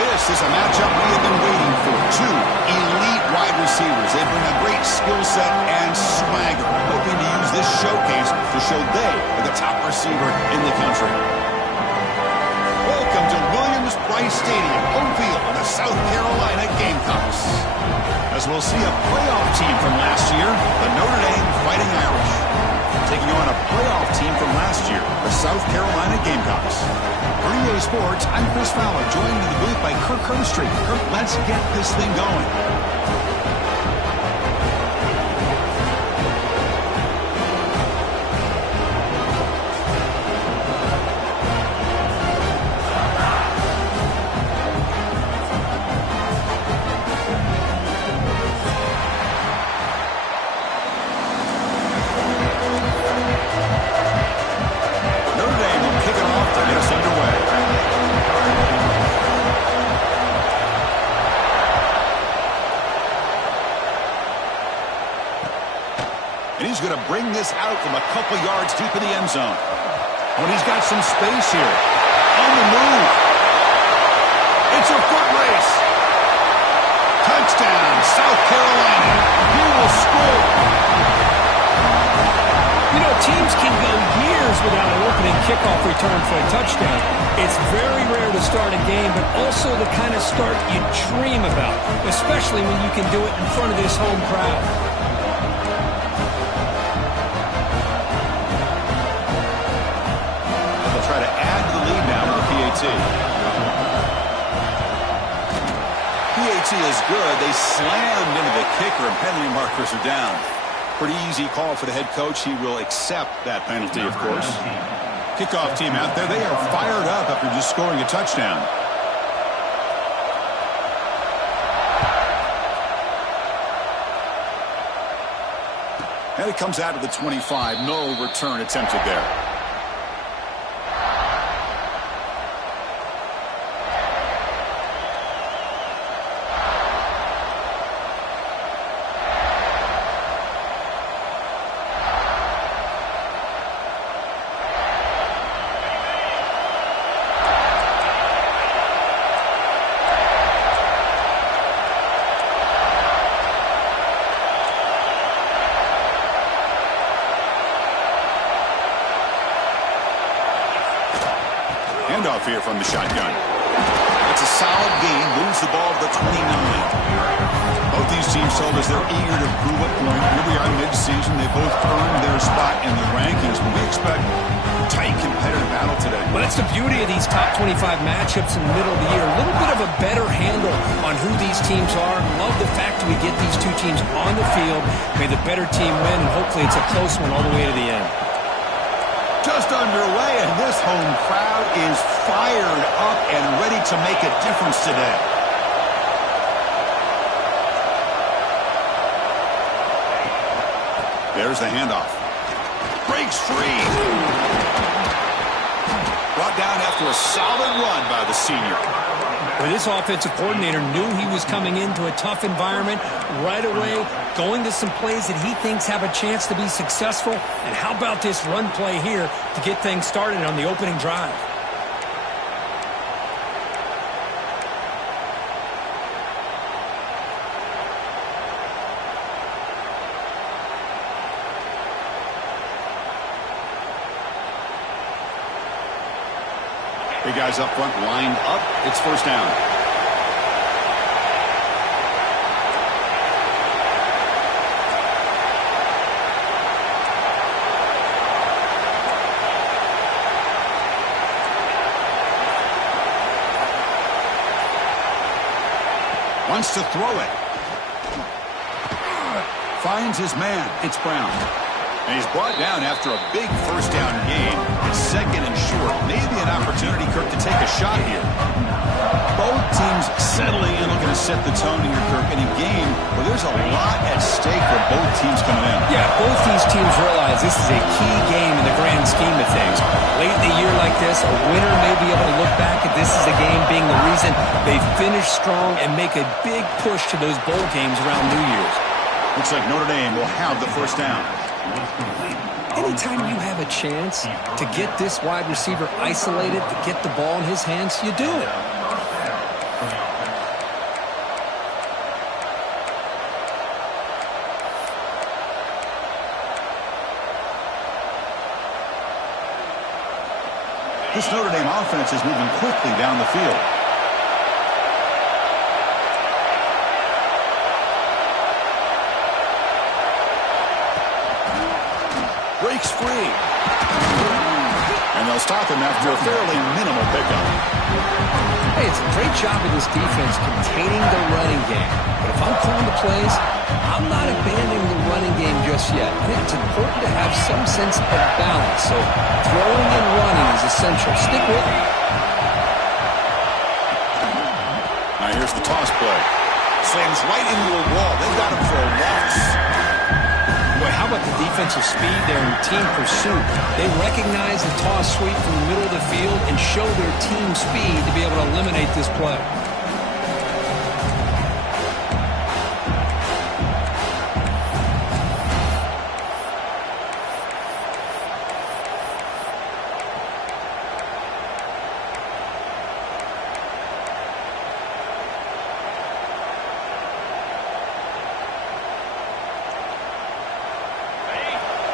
This is a matchup we have been waiting for. Two elite wide receivers. They bring a great skill set and swagger, hoping to use this showcase to show they are the top receiver in the country. Welcome to Williams-Brice Stadium, home field of the South Carolina Gamecocks. As we'll see a playoff team from last year, the Notre Dame Fighting Irish, taking on a playoff team from last year, the South Carolina Gamecocks. For EA Sports, I'm Chris Fowler, joined in the booth by Kirk Herbstreit. Kirk, let's get this thing going. And he's going to bring this out from a couple yards deep in the end zone. Oh, and he's got some space here. On the move. It's a foot race. Touchdown, South Carolina. He will score. You know, teams can go years without an opening kickoff return for a touchdown. It's very rare to start a game, but also the kind of start you dream about, especially when you can do it in front of this home crowd. Try to add to the lead now with the PAT. PAT is good. They slammed into the kicker, and penalty markers are down. Pretty easy call for the head coach. He will accept that penalty, of course. Kickoff team out there. They are fired up after just scoring a touchdown. And it comes out of the 25. No return attempted there. Handoff here from the shotgun. It's a solid gain. Moves the ball to the 29. Both these teams told us they're eager to prove a point. Here we are mid-season. They both earned their spot in the rankings, but we expect a tight, competitive battle today. Well, that's the beauty of these top 25 matchups in the middle of the year. A little bit of a better handle on who these teams are. Love the fact that we get these two teams on the field. May the better team win, and hopefully it's a close one all the way to the end. Just underway, and this home crowd is fired up and ready to make a difference today. There's the handoff. Breaks free. Brought down after a solid run by the senior. Well, this offensive coordinator knew he was coming into a tough environment right away, going to some plays that he thinks have a chance to be successful. And how about this run play here to get things started on the opening drive? Big guys up front lined up. It's first down. Wants to throw it. Finds his man. It's Brown. And he's brought down after a big first down gain. It's second and short. Maybe an opportunity, Kirk, to take a shot here. Both teams settling in, looking to set the tone here, Kirk, in a game where there's a lot at stake for both teams coming in. Yeah, both these teams realize this is a key game in the grand scheme of things. Late in the year like this, a winner may be able to look back at this as a game being the reason they finish strong and make a big push to those bowl games around New Year's. Looks like Notre Dame will have the first down. Anytime you have a chance to get this wide receiver isolated, to get the ball in his hands, you do it. This Notre Dame offense is moving quickly down the field. Breaks free. And they'll stop him after a fairly minimal pickup. Hey, it's a great job of this defense containing the running game. But if I'm calling the plays, I'm not abandoning the running game just yet. I think it's important to have some sense of balance. So throwing and running is essential. Stick with it. Now here's the toss play. Slams right into a wall. They got him for a loss. Boy, how about the defensive speed there in team pursuit? They recognize the toss sweep from the middle of the field and show their team speed to be able to eliminate this play.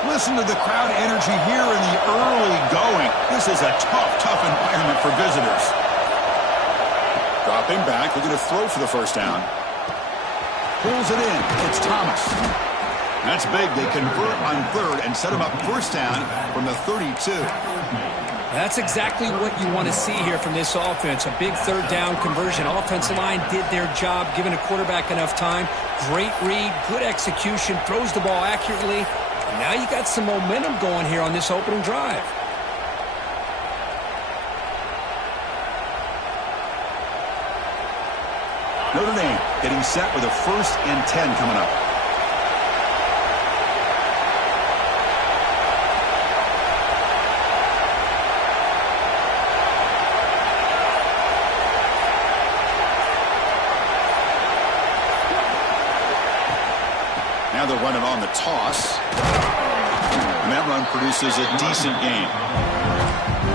Listen to the crowd energy here in the early going. This is a tough environment for visitors. Dropping back, looking to throw for the first down. Pulls it in. It's Thomas. That's big. They convert on third and set him up first down from the 32. That's exactly what you want to see here from this offense. A big third down conversion. Offensive line did their job, giving a quarterback enough time. Great read, good execution, throws the ball accurately. Now you got some momentum going here on this opening drive. Notre Dame getting set with a 1st and 10 coming up. Now they're running on the toss. And that run produces a decent gain.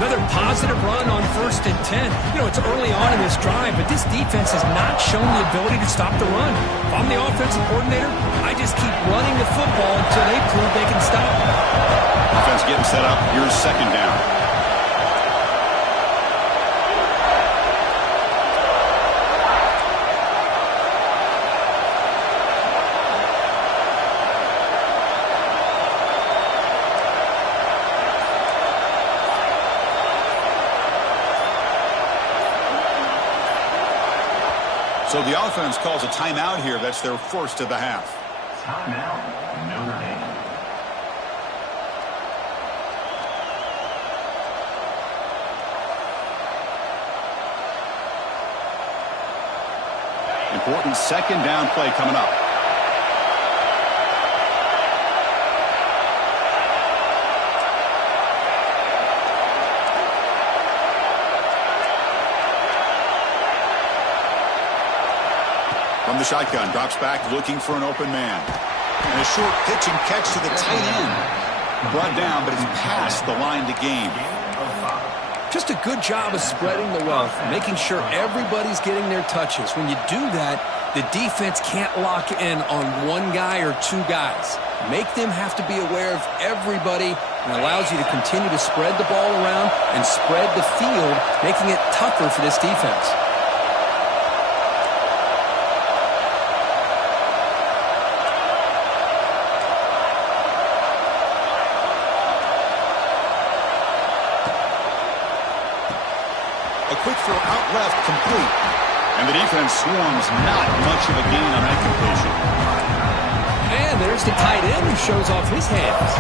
Another positive run on 1st and 10. You know, it's early on in this drive, but this defense has not shown the ability to stop the run. If I'm the offensive coordinator, I just keep running the football until they prove they can stop it. Offense getting set up. Here's second down. So the offense calls a timeout here. That's their first of the half. Timeout, Notre Dame. Important second down play coming up. From the shotgun, drops back, looking for an open man. And a short pitch and catch to the tight end. Brought down, but it's past the line to gain. Just a good job of spreading the wealth, making sure everybody's getting their touches. When you do that, the defense can't lock in on one guy or two guys. Make them have to be aware of everybody, and allows you to continue to spread the ball around and spread the field, making it tougher for this defense. A quick throw out left, complete. And the defense swarms, not much of a gain on that completion. And there's the tight end who shows off his hands.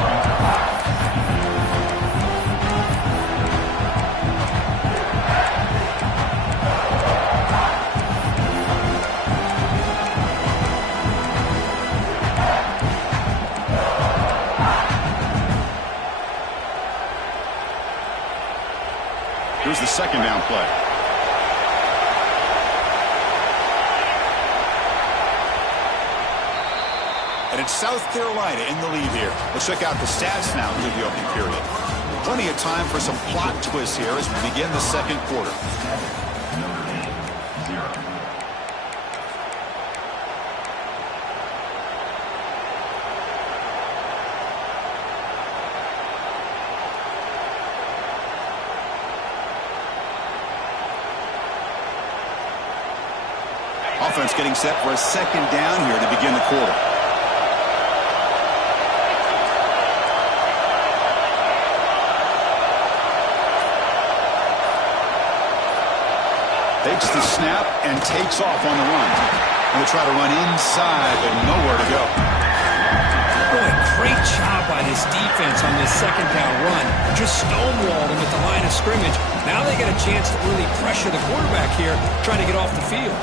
Here's the second down play. And it's South Carolina in the lead here. Let's check out the stats now through the opening period. Plenty of time for some plot twists here as we begin the second quarter. Offense getting set for a second down here to begin the quarter. Takes the snap and takes off on the run. And they try to run inside, but nowhere to go. Boy, great job by this defense on this second down run. Just stonewalled him at the line of scrimmage. Now they get a chance to really pressure the quarterback here, trying to get off the field.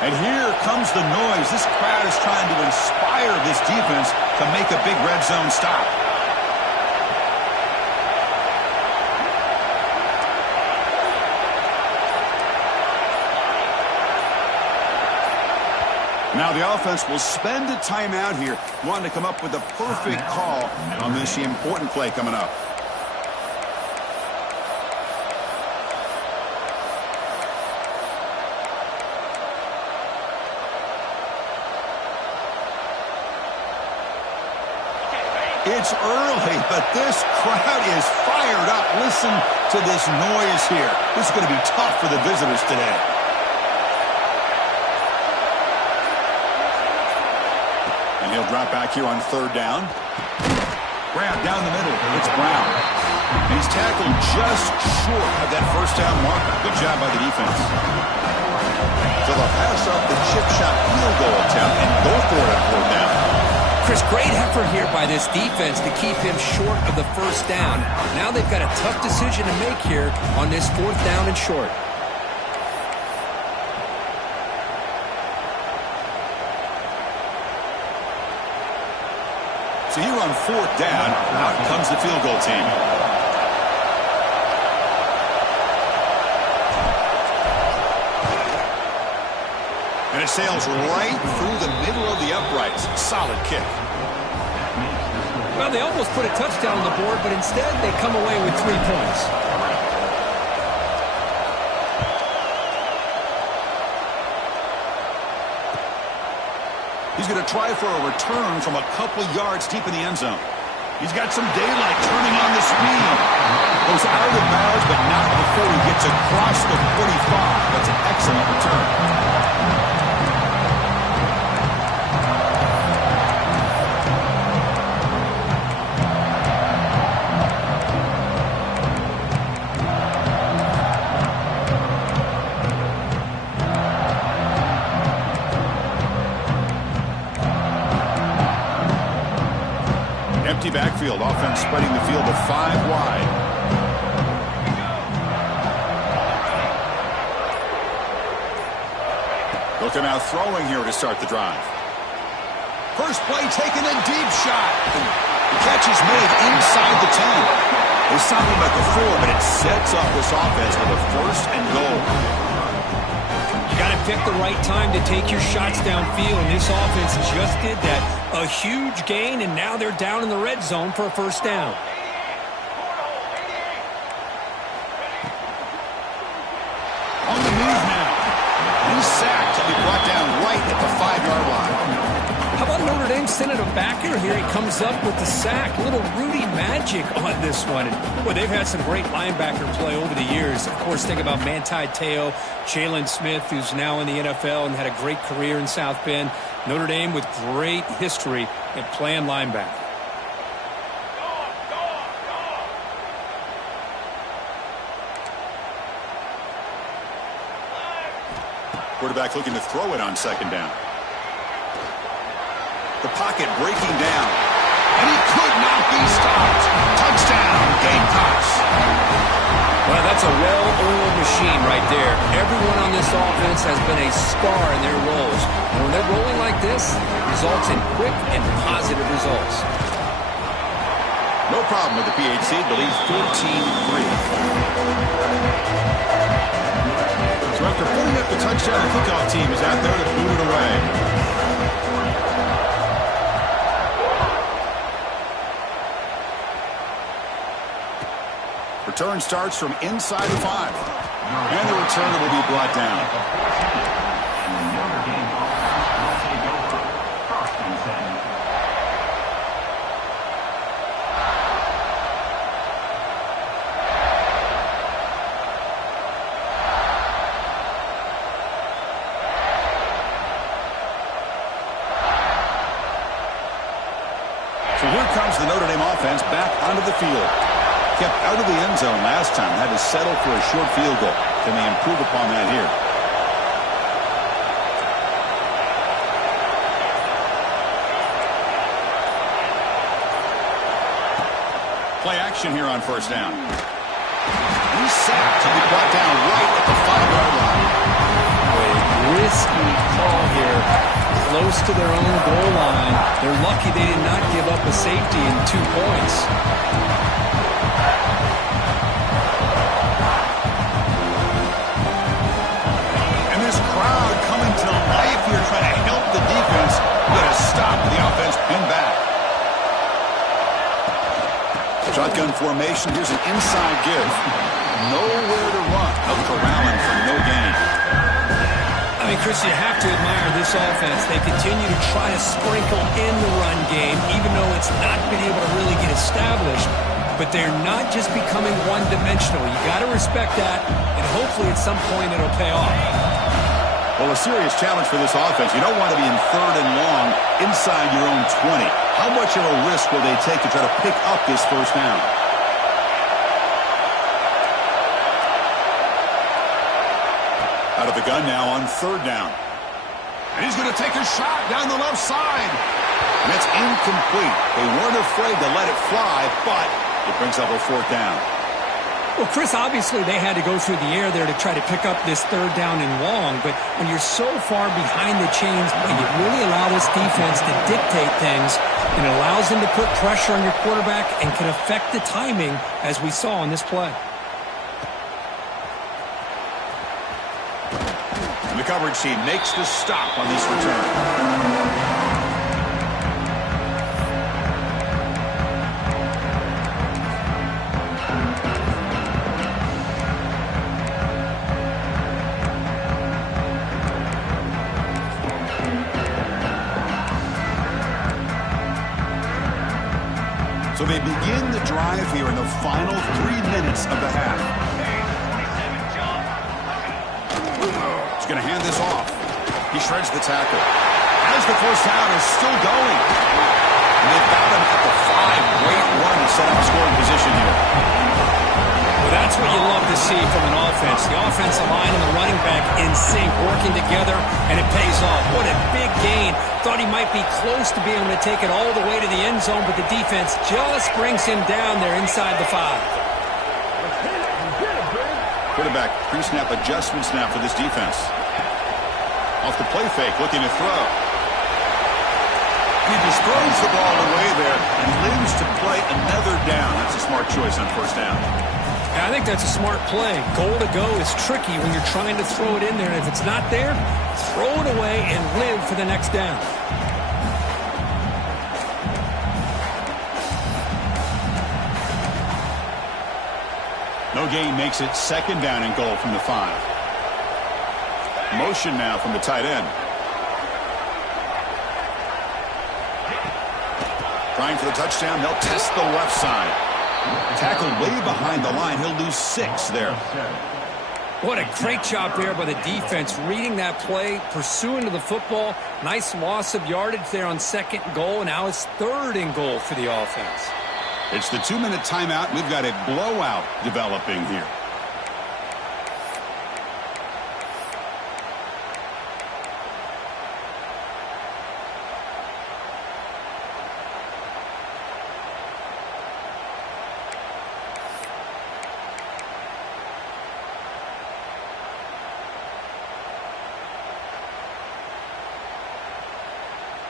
And here comes the noise. This crowd is trying to inspire this defense to make a big red zone stop. Now the offense will spend a timeout here, wanting to come up with the perfect call on this important play coming up. It's early, but this crowd is fired up. Listen to this noise here. This is going to be tough for the visitors today. And he'll drop back here on third down. Grab down the middle. It's Brown. And he's tackled just short of that first down marker. Good job by the defense. So they'll pass off the chip shot field goal attempt and go for it on fourth down. Chris, great effort here by this defense to keep him short of the first down. Now they've got a tough decision to make here on this fourth down and short. So here on fourth down, out comes the field goal team. And it sails right through the middle of the uprights. Solid kick. Well, they almost put a touchdown on the board, but instead they come away with 3 points. He's going to try for a return from a couple yards deep in the end zone. He's got some daylight turning on the speed. Goes out of bounds, but not before he gets across the 45. That's an excellent return. Empty backfield, offense spreading the field to 5 wide. They'll come out throwing here to start the drive. First play taken, a deep shot. The catch is made inside the 10. They stop him at the 4, but it sets up this offense with a first and goal. Got to pick the right time to take your shots downfield, and this offense just did that. A huge gain, and now they're down in the red zone for a first down. On the move now. He's sacked. He'll be brought down right at the 5-yard line. How about Notre Dame's sending him back here. Here he comes up with the sack. Little Rudy magic on this one. And, boy, they've had some great linebacker play over the years. Of course, think about Manti Te'o, Jalen Smith, who's now in the NFL and had a great career in South Bend. Notre Dame with great history at playing linebacker. Quarterback looking to throw it on second down. The pocket breaking down. And he could not be stopped. Touchdown, Gamecocks. Well, that's a well-oiled machine right there. Everyone on this offense has been a star in their roles. And when they're rolling like this, it results in quick and positive results. No problem with the PHC. The lead 14-3. So after putting up the touchdown, the kickoff team is out there to boot it away. Return starts from inside the 5. And the returner will be brought down. So here comes the Notre Dame offense back onto the field. Kept out of the end zone last time. Had to settle for a short field goal. Can they improve upon that here? Play action here on first down. He's sacked. He'll be brought down right at the 5-yard line. Risky call here. Close to their own goal line. They're lucky they did not give up a safety in 2 points. And this crowd coming to life here trying to help the defense get a stop. The offense pinned back. Shotgun formation. Here's an inside give. Nowhere to run. Out corralling for no gain. I mean, Chris, you have to admire this offense. They continue to try to sprinkle in the run game, even though it's not been able to really get established. But they're not just becoming one-dimensional. You got to respect that, and hopefully at some point it'll pay off. Well, a serious challenge for this offense. You don't want to be in 3rd and long inside your own 20. How much of a risk will they take to try to pick up this first down? Out of the gun now on 3rd down. And he's going to take a shot down the left side. And it's incomplete. They weren't afraid to let it fly, but it brings up a 4th down. Well, Chris, obviously they had to go through the air there to try to pick up this 3rd down and long, but when you're so far behind the chains, when you really allow this defense to dictate things, it allows them to put pressure on your quarterback and can affect the timing, as we saw on this play. The coverage team makes the stop on this return. So they begin the drive here in the final 3 minutes of the half. He's going to hand this off. He shreds the tackle. As the first down is still going. And they've got him at the 5. Great run to set up scoring position here. Well, that's what you love to see from an offense. The offensive line and the running back in sync, working together, and it pays off. What a big gain. Thought he might be close to being able to take it all the way to the end zone, but the defense just brings him down there inside the 5. Quarterback pre-snap adjustment snap for this defense. Off the play fake, looking to throw. He just throws the ball away there and lives to play another down. That's a smart choice on first down. Yeah, I think that's a smart play. Goal to go is tricky when you're trying to throw it in there. And if it's not there, throw it away and live for the next down. No gain makes it 2nd down and goal from the 5. Motion now from the tight end. Trying for the touchdown. They'll test the left side. Tackled way behind the line. He'll lose 6 there. What a great job there by the defense, reading that play, pursuing to the football. Nice loss of yardage there on 2nd and goal, and now it's 3rd and goal for the offense. It's the 2-minute timeout. We've got a blowout developing here.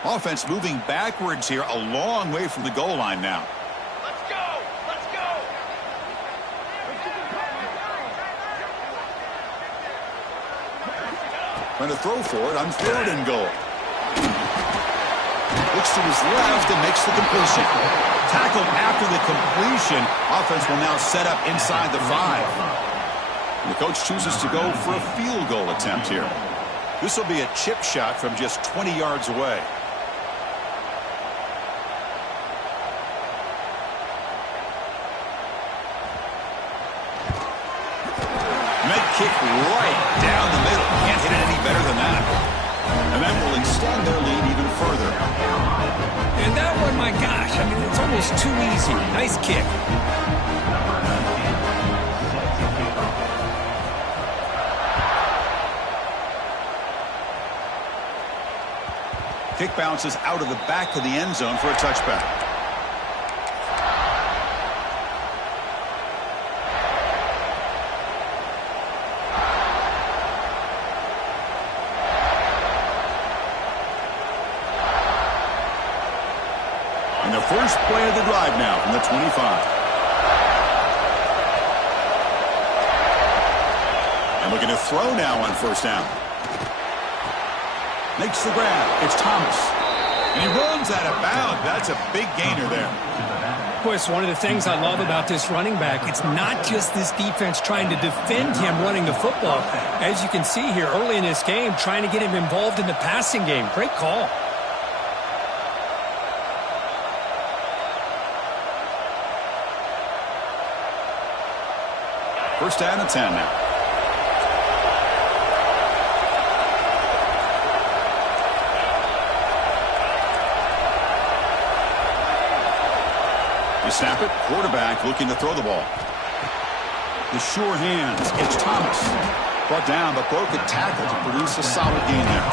Offense moving backwards here, a long way from the goal line now. Let's go! Let's go! Trying to throw for it on 3rd and goal. Looks to his left and makes the completion. Tackled after the completion. Offense will now set up inside the 5. And the coach chooses to go for a field goal attempt here. This will be a chip shot from just 20 yards away. Kick right down the middle. Can't hit it any better than that. And that will extend their lead even further. And that one, my gosh, I mean, it's almost too easy. Nice kick. Kick bounces out of the back of the end zone for a touchback. And the first play of the drive now from the 25. And looking to throw now on 1st down. Makes the grab. It's Thomas. And he runs out of bounds. That's a big gainer there. Boy, it's one of the things I love about this running back. It's not just this defense trying to defend him running the football. As you can see here early in this game, trying to get him involved in the passing game. Great call. First down and 10 now. You snap it. Quarterback looking to throw the ball. The sure hands. It's Thomas. Brought down, but broke a tackle to produce a solid gain there.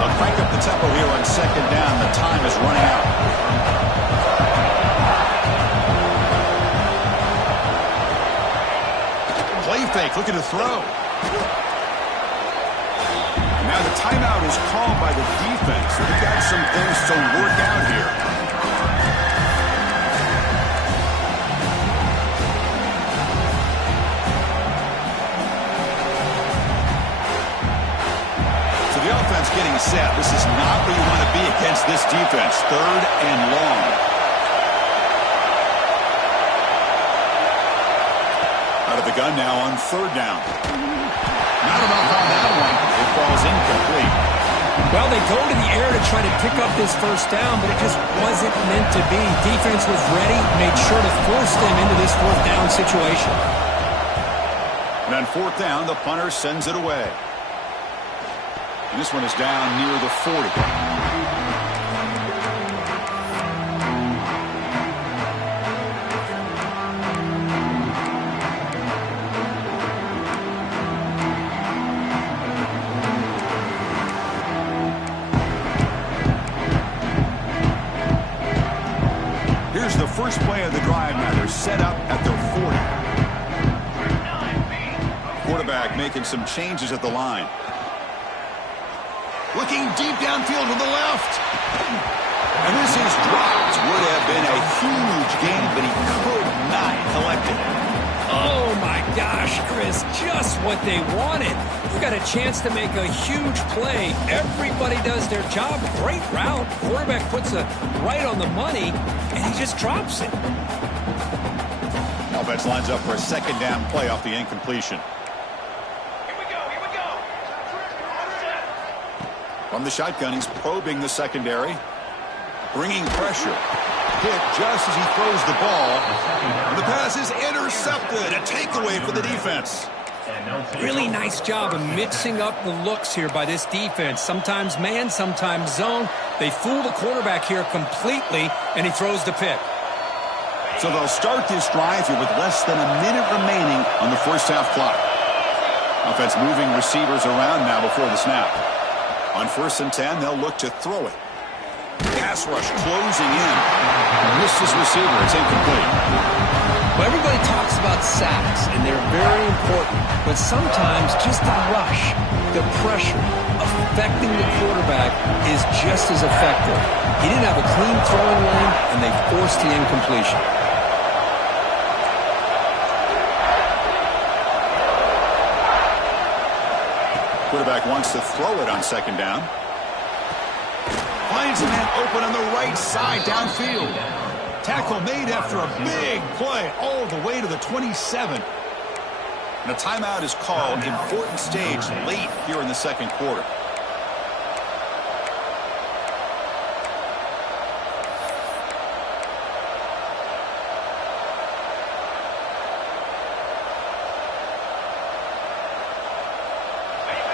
They'll crank up the tempo here on 2nd down. The time is running out. Play fake, looking to throw. And now the timeout is called by the defense. They've got some things to work out here. So the offense getting set. This is not where you want to be against this defense. 3rd and long. Out of the gun now on 3rd down. Not enough on that one. It falls incomplete. Well, they go to the air to try to pick up this 1st down, but it just wasn't meant to be. Defense was ready, made sure to force them into this 4th down situation. And on 4th down, the punter sends it away. And this one is down near the 40. Here's the first play of the drive now. They're set up at their 40. Quarterback making some changes at the line. Looking deep downfield to the left. And this is dropped. Would have been a huge gain, but he could not collect it. Oh, my gosh, Chris, just what they wanted. You got a chance to make a huge play. Everybody does their job. Great route. Quarterback puts it right on the money, and he just drops it. Offense lines up for a 2nd down play off the incompletion. Here we go, here we go. From the shotgun, he's probing the secondary. bringing pressure. Hit just as he throws the ball. And the pass is intercepted. A takeaway for the defense. Really nice job of mixing up the looks here by this defense. Sometimes man, sometimes zone. They fool the quarterback here completely, and he throws the pick. So they'll start this drive here with less than a minute remaining on the first half clock. Offense moving receivers around now before the snap. On 1st and 10, they'll look to throw it. Pass rush closing in. Missed his receiver. It's incomplete. Well, everybody talks about sacks, and they're very important. But sometimes just the rush, the pressure, affecting the quarterback is just as effective. He didn't have a clean throwing lane, and they forced the incompletion. Quarterback wants to throw it on 2nd down. Finds a man open on the right side downfield. Tackle made after a big play all the way to the 27. And a timeout is called. Important stage late here in the 2nd quarter.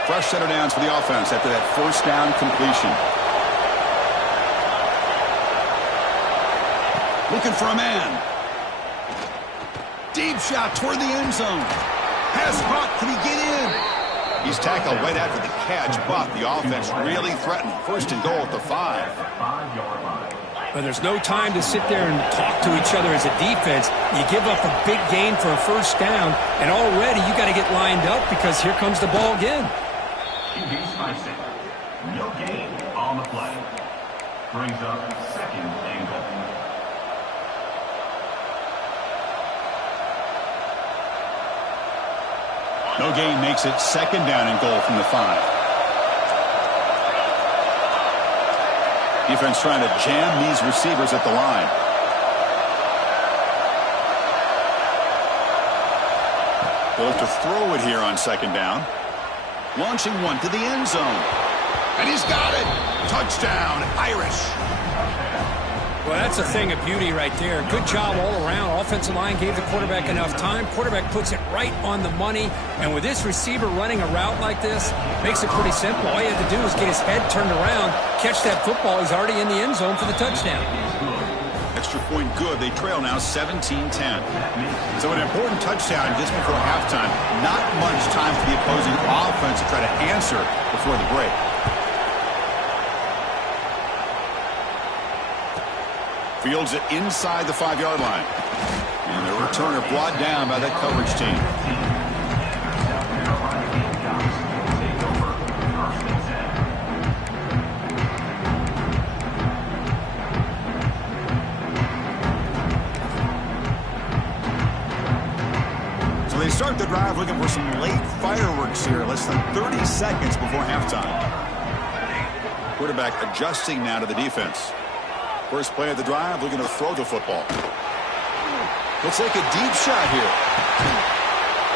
Fresh set of downs for the offense after that 1st down completion. Looking for a man. Deep shot toward the end zone. Pass caught. Can he get in? He's tackled right after the catch, but the offense really threatened. 1st and goal at the 5. But there's no time to sit there and talk to each other as a defense. You give up a big gain for a 1st down, and already you got to get lined up because here comes the ball again. No gain on the play. Brings up 2nd and goal. No gain makes it 2nd down and goal from the 5. Defense trying to jam these receivers at the line. They'll look to throw it here on 2nd down. Launching one to the end zone. And he's got it. Touchdown, Irish. Well, that's a thing of beauty right there. Good job all around. Offensive line gave the quarterback enough time. Quarterback puts it right on the money. And with this receiver running a route like this, makes it pretty simple. All you have to do is get his head turned around, catch that football. He's already in the end zone for the touchdown. Extra point good. They trail now 17-10. So an important touchdown just before halftime. Not much time for the opposing offense to try to answer before the break. Fields it inside the 5-yard line. And the returner brought down by that coverage team. So they start the drive looking for some late fireworks here. Less than 30 seconds before halftime. Quarterback adjusting now to the defense. First play of the drive, looking to throw the football. He'll take a deep shot here.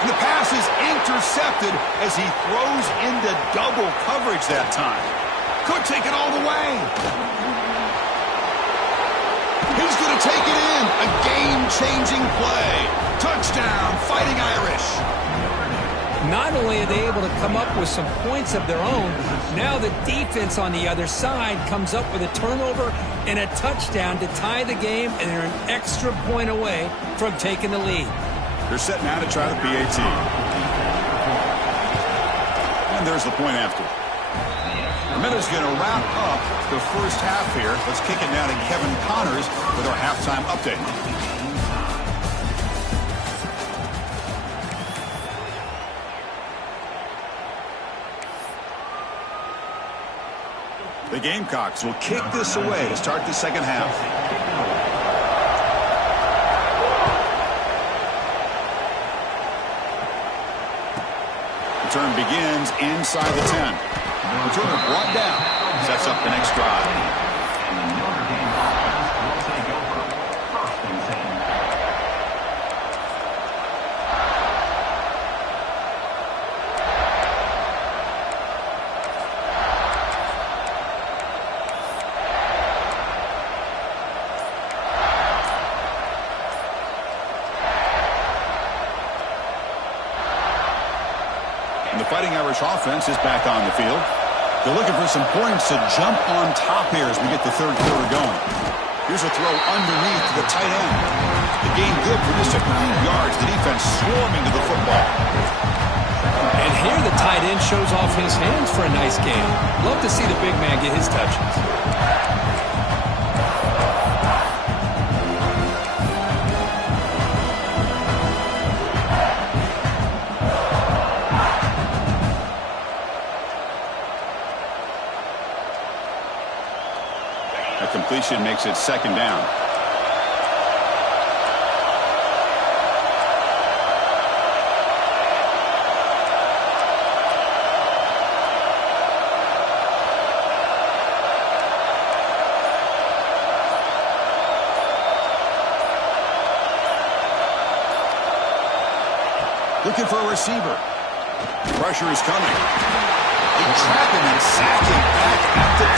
And the pass is intercepted as he throws into double coverage that time. Could take it all the way. He's going to take it in. A game-changing play. Touchdown, Fighting Irish. Not only are they able to come up with some points of their own, now the defense on the other side comes up with a turnover and a touchdown to tie the game, and they're an extra point away from taking the lead. They're set now to try the PAT. And there's the point after. Minutes going to wrap up the first half here. Let's kick it now to Kevin Connors with our halftime update. The Gamecocks will kick this away to start the second half. Return begins inside the 10. Returner brought down. Sets up the next drive. Fighting Irish offense is back on the field. They're looking for some points to jump on top here as we get the third quarter going. Here's a throw underneath to the tight end. The gain good for just a few yards. The defense swarming to the football. And here the tight end shows off his hands for a nice game. Love to see the big man get his touches. A completion makes it second down. Looking for a receiver. Pressure is coming. They trap him and sack him back at the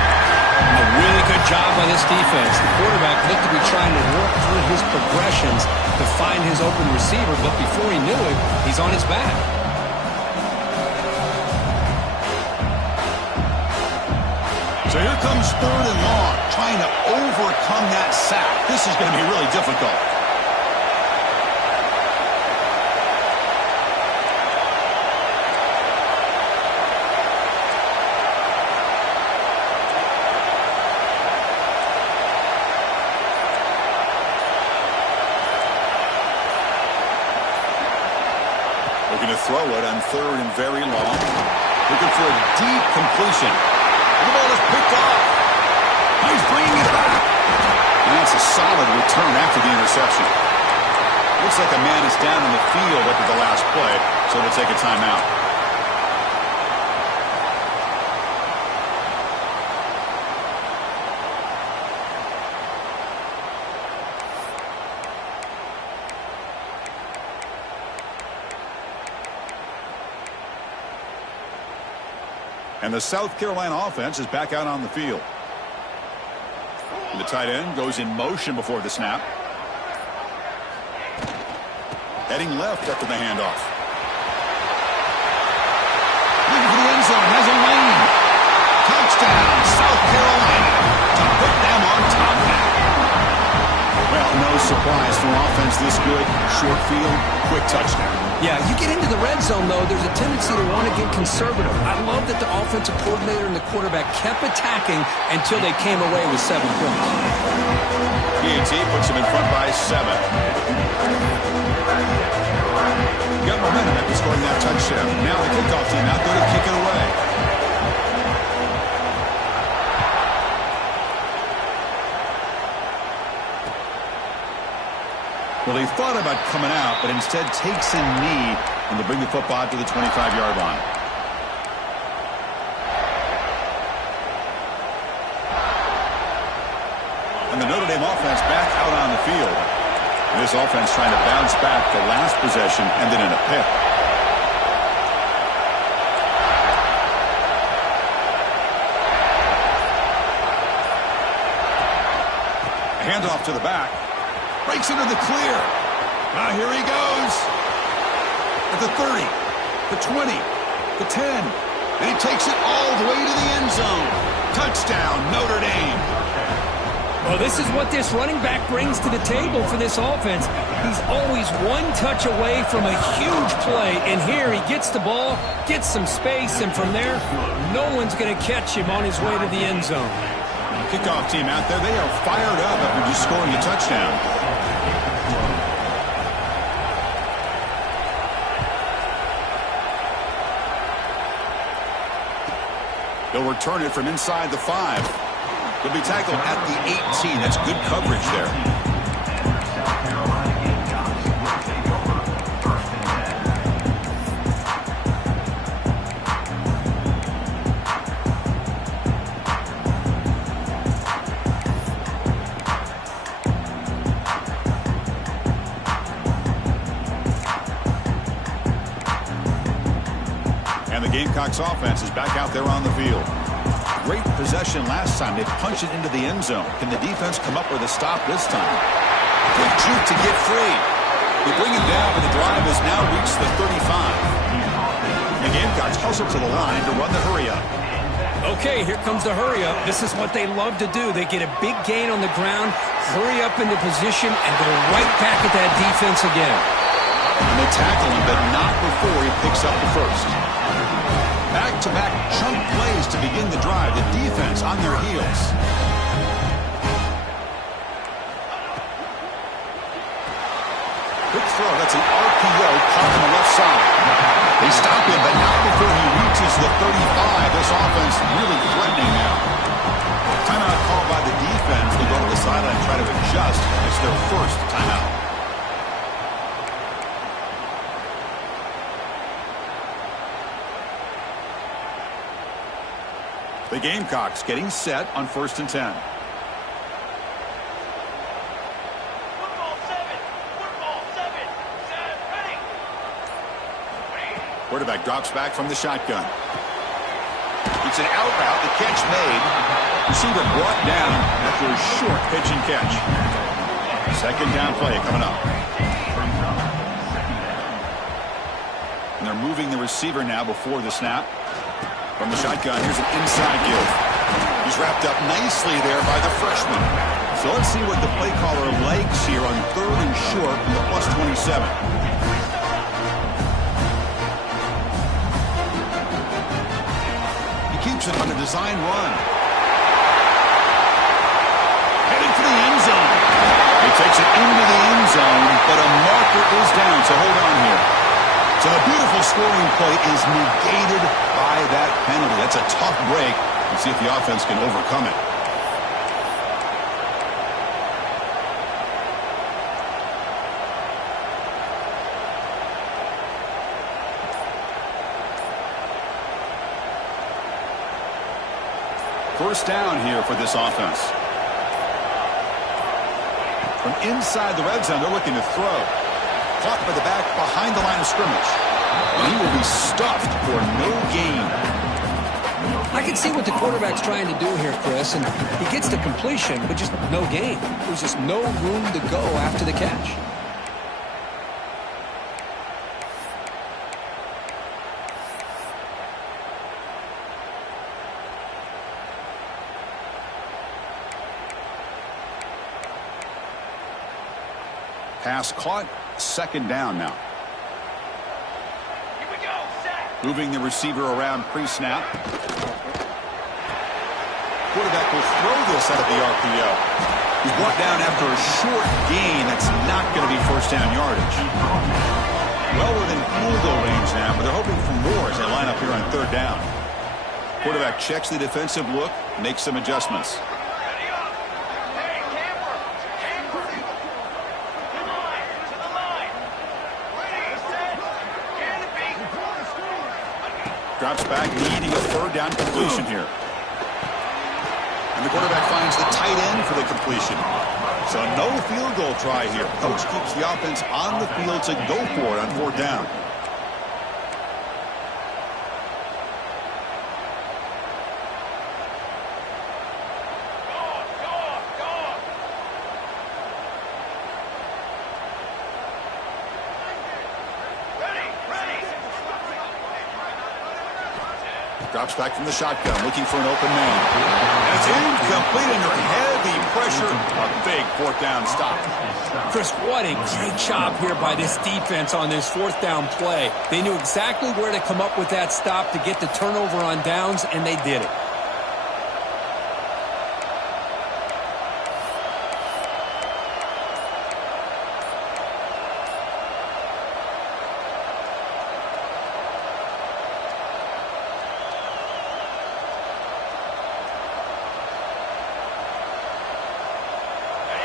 10. A really good job by this defense. The quarterback looked to be trying to work through his progressions to find his open receiver, but before he knew it, he's on his back. So here comes third and long, trying to overcome that sack. This is going to be really difficult. Looking to throw it on third and very long. Looking for a deep completion. And the ball is picked off. He's bringing it back. And that's a solid return after the interception. Looks like a man is down in the field after the last play, so they'll take a timeout. And the South Carolina offense is back out on the field. And the tight end goes in motion before the snap. Heading left after the handoff. Looking for the end zone. Has a lane. Touchdown, South Carolina. To put them on top now. Well, no surprise for an offense this good. Short field, quick touchdown. Yeah, you get into the red zone, though, there's a tendency to want to get conservative. I love that the offensive coordinator and the quarterback kept attacking until they came away with 7 points. PAT puts them in front by 7. Got momentum after scoring that touchdown. Now the kickoff team out there to kick it away. Well, he thought about coming out, but instead takes a knee, and they'll bring the football to the 25-yard line. And the Notre Dame offense back out on the field. And this offense trying to bounce back. The last possession ended in a pick. A handoff to the back. Breaks into the clear. Now here he goes. At the 30, the 20, the 10. And he takes it all the way to the end zone. Touchdown, Notre Dame. Well, this is what this running back brings to the table for this offense. He's always one touch away from a huge play. And here he gets the ball, gets some space, and from there, no one's going to catch him on his way to the end zone. Kickoff team out there, they are fired up after just scoring a touchdown. They'll return it from inside the 5. They'll be tackled at the 18. That's good coverage there. And the Gamecocks offense is back out there on the field. Great possession last time. They punched it into the end zone. Can the defense come up with a stop this time? Good juke to get free. They bring it down, but the drive has now reached the 35. The Gamecocks hustle to the line to run the hurry-up. Okay, here comes the hurry-up. This is what they love to do. They get a big gain on the ground, hurry up into position, and go right back at that defense again. And they tackle him, but not before he picks up the first. Back-to-back chunk plays to begin the drive. The defense on their heels. Quick throw. That's an RPO caught on the left side. They stop him, but not before he reaches the 35. This offense really threatening now. Timeout called by the defense. They go to the sideline and try to adjust. It's their first timeout. The Gamecocks getting set on 1st and 10. Quarterback drops back from the shotgun. It's an out route. The catch made. Receiver brought down after a short pitch and catch. Second down play coming up. And they're moving the receiver now before the snap. From the shotgun, here's an inside give. He's wrapped up nicely there by the freshman. So let's see what the play caller likes here on 3rd and short from the +27. Keeps it on a design run. Heading for the end zone. He takes it into the end zone, but a marker is down, so hold on here. So the beautiful scoring play is negated by that penalty. That's a tough break. Let's see if the offense can overcome it. First down here for this offense. From inside the red zone, they're looking to throw. Caught by the back behind the line of scrimmage. And he will be stuffed for no gain. I can see what the quarterback's trying to do here, Chris, and he gets the completion, but just no gain. There's just no room to go after the catch. Pass caught. Second down now. Here we go, set. Moving the receiver around pre-snap. Quarterback will throw this out of the RPO. He's brought down after a short gain. That's not going to be first down yardage. Well within field goal range now, but they're hoping for more as they line up here on 3rd down. Quarterback checks the defensive look, makes some adjustments. Ready up. Hey, camper. Camper. To the line. Ready, set. Canopy. Drops back, needing a 3rd down completion here. And the quarterback finds the tight end for the completion. So no field goal try here. Coach keeps the offense on the field to go for it on 4th down. Drops back from the shotgun, looking for an open man. And it's incomplete under heavy pressure. A big 4th down stop. Chris, what a great job here by this defense on this 4th down play. They knew exactly where to come up with that stop to get the turnover on downs, and they did it.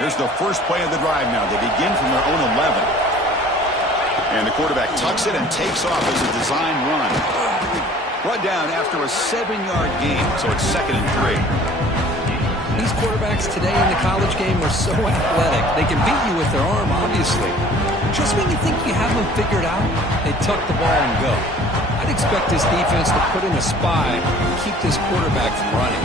Here's the first play of the drive now. They begin from their own 11. And the quarterback tucks it and takes off as a design run. Brought down after a 7-yard gain, so it's 2nd and 3. These quarterbacks today in the college game are so athletic. They can beat you with their arm, obviously. Just when you think you have them figured out, they tuck the ball and go. I'd expect this defense to put in a spy and keep this quarterback from running.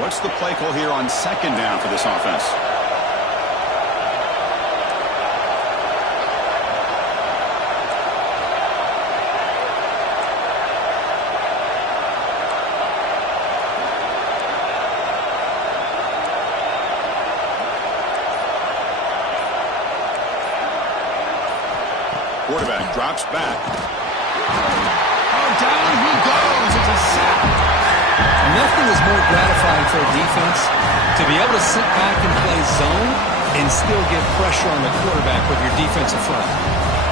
What's the play call here on 2nd down for this offense? quarterback drops back. Oh, down he goes. It's a sack. Nothing is more gratifying for a defense to be able to sit back and play zone and still get pressure on the quarterback with your defensive front.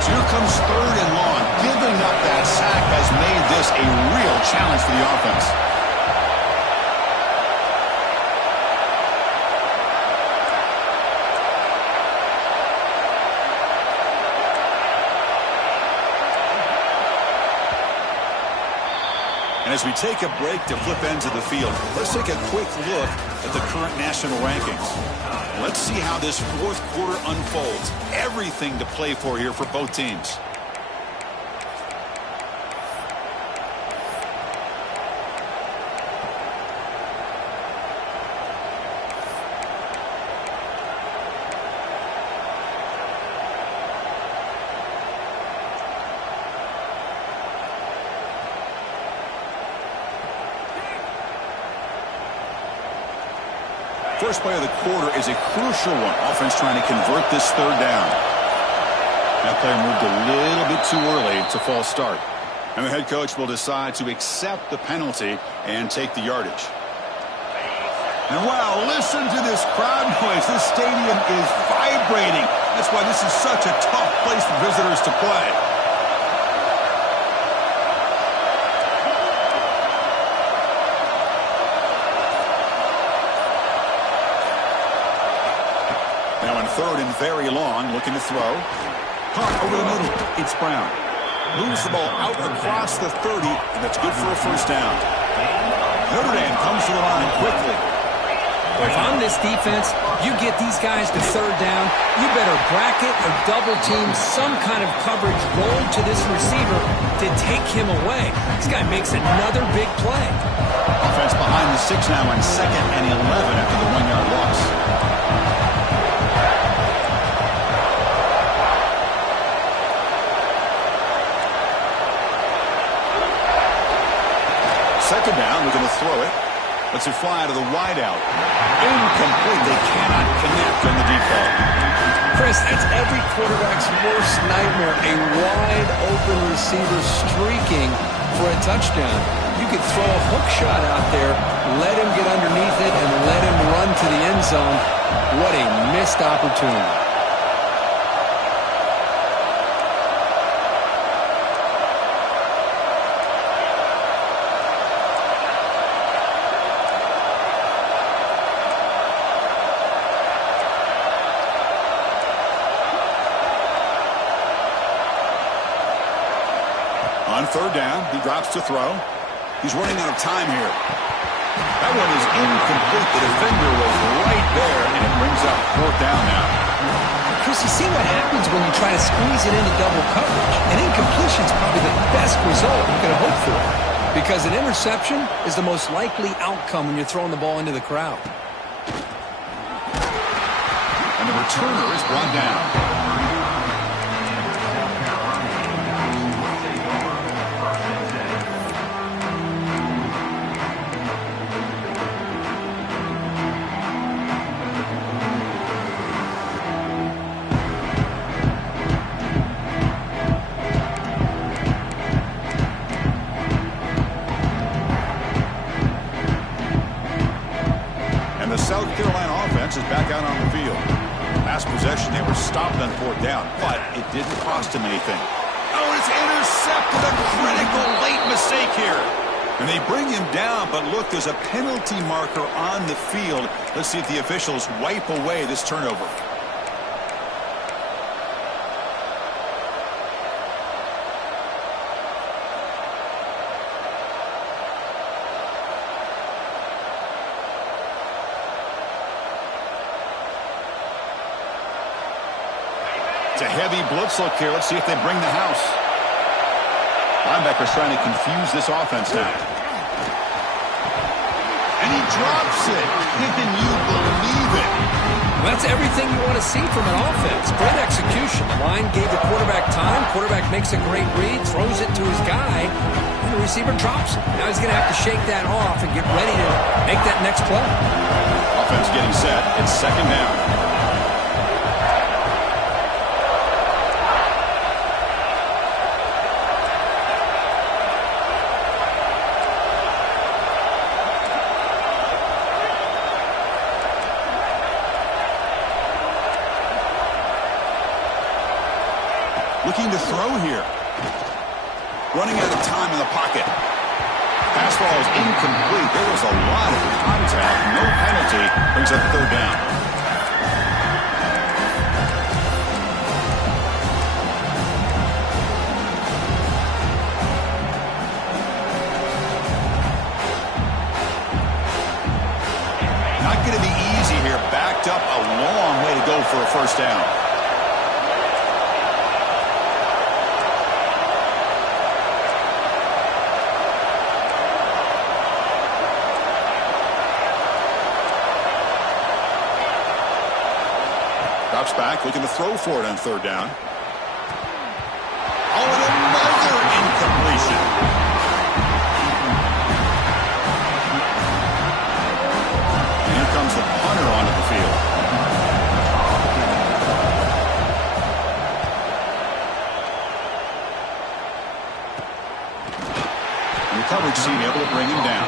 So here comes 3rd and long. Giving up that sack has made this a real challenge for the offense. And as we take a break to flip ends of the field, let's take a quick look at the current national rankings. Let's see how this 4th quarter unfolds. Everything to play for here for both teams. First play of the quarter is a crucial one. Offense trying to convert this 3rd down. That player moved a little bit too early. It's a false start. And the head coach will decide to accept the penalty and take the yardage. And wow, listen to this crowd noise. This stadium is vibrating. That's why this is such a tough place for visitors to play. Now on 3rd and very long, looking to throw. Punt over the middle. It's Brown. Moves the ball out across the 30, and that's good for a 1st down. Notre Dame comes to the line quickly. If I'm this defense, you get these guys to 3rd down, you better bracket or double team some kind of coverage roll to this receiver to take him away. This guy makes another big play. Offense behind the 6 now on 2nd and 11 after the 1-yard loss. Second down, we're going to throw it. Let's it fly out of the wideout. Incomplete. They cannot connect on the deep ball. Chris, that's every quarterback's worst nightmare. A wide open receiver streaking for a touchdown. You could throw a hook shot out there, let him get underneath it, and let him run to the end zone. What a missed opportunity. On 3rd down, he drops to throw. He's running out of time here. That one is incomplete. The defender was right there, and it brings up 4th down now. Chris, you see what happens when you try to squeeze it into double coverage. An incompletion is probably the best result you could hope for, because an interception is the most likely outcome when you're throwing the ball into the crowd. And the returner is brought down. South Carolina offense is back out on the field. Last possession, they were stopped on 4th down, but it didn't cost him anything. Oh, it's intercepted. A critical late mistake here. And they bring him down, but look, there's a penalty marker on the field. Let's see if the officials wipe away this turnover. It's a heavy blitz look here. Let's see if they bring the house. Linebacker's trying to confuse this offense now. And he drops it. Can you believe it? Well, that's everything you want to see from an offense. Great execution. The line gave the quarterback time. Quarterback makes a great read, throws it to his guy, and the receiver drops it. Now he's going to have to shake that off and get ready to make that next play. Offense getting set. It's 2nd down. Looking to throw here. Running out of time in the pocket. Pass ball is incomplete. There was a lot of contact. No penalty. Brings up third down. Not going to be easy here. Backed up a long way to go for a first down. Drops back, looking to throw for it on third down. Oh, and another incompletion. And here comes the punter onto the field. And the coverage team able to bring him down.